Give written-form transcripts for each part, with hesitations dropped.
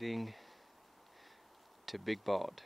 heading to Big Bald.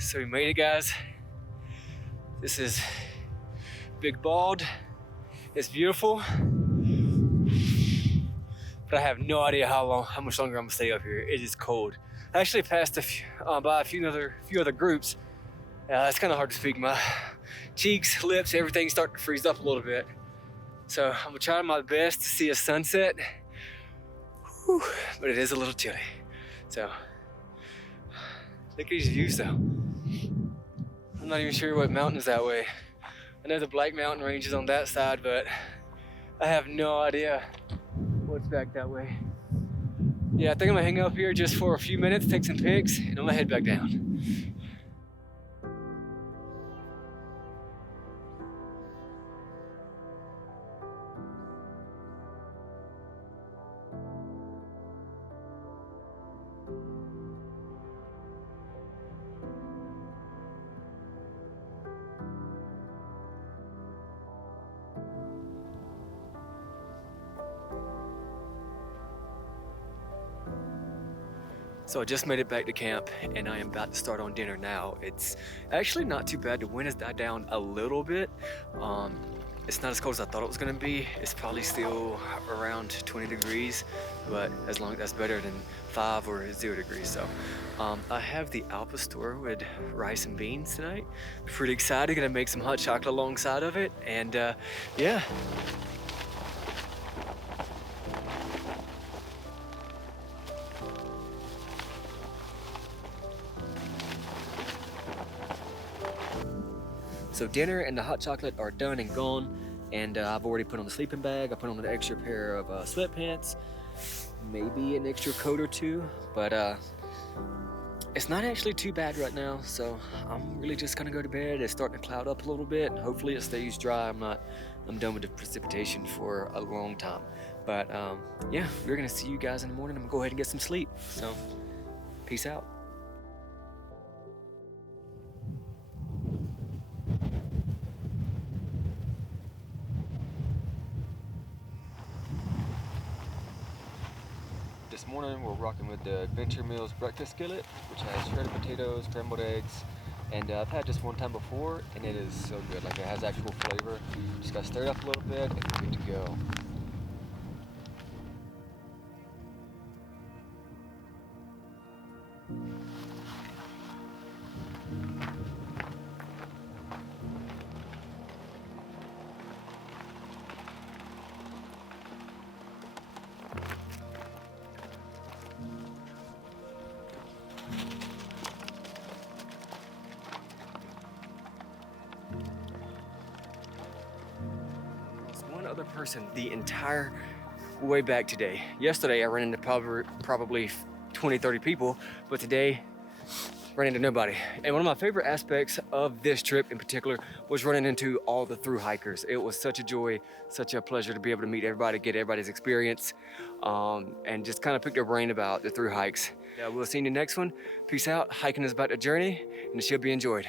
So we made it, guys. This is Big Bald. It's beautiful, but I have no idea how much longer I'm gonna stay up here. It is cold. I actually passed by a few other groups. It's kind of hard to speak. My cheeks, lips, everything's starting to freeze up a little bit. So I'm gonna try my best to see a sunset. Whew, but it is a little chilly. So look at these views though. I'm not even sure what mountain is that way. I know the Black Mountain Range is on that side, but I have no idea what's back that way. Yeah, I think I'm gonna hang up here just for a few minutes, take some pics, and I'm gonna head back down. So I just made it back to camp and I am about to start on dinner now. It's actually not too bad. The wind has died down a little bit. It's not as cold as I thought it was gonna be. It's probably still around 20 degrees, but as long as that's better than 5 or 0 degrees. So I have the al pastor with rice and beans tonight. Pretty excited, gonna make some hot chocolate alongside of it. And yeah. So dinner and the hot chocolate are done and gone, and I've already put on the sleeping bag. I put on an extra pair of sweatpants, maybe an extra coat or two, but it's not actually too bad right now. So I'm really just gonna go to bed. It's starting to cloud up a little bit, and hopefully it stays dry. I'm done with the precipitation for a long time. But yeah, we're gonna see you guys in the morning. I'm gonna go ahead and get some sleep. So peace out. This morning we're rocking with the Adventure Meals breakfast skillet, which has shredded potatoes, scrambled eggs, and I've had this one time before and it is so good. Like, it has actual flavor. Just gotta stir it up a little bit and you're good to go. Other person the entire way back today. Yesterday I ran into probably 20, 30 people, but today ran into nobody. And one of my favorite aspects of this trip in particular was running into all the thru hikers. It was such a joy, such a pleasure to be able to meet everybody, get everybody's experience, and just kind of pick their brain about the thru hikes. We'll see you in the next one. Peace out. Hiking is about a journey, and it should be enjoyed.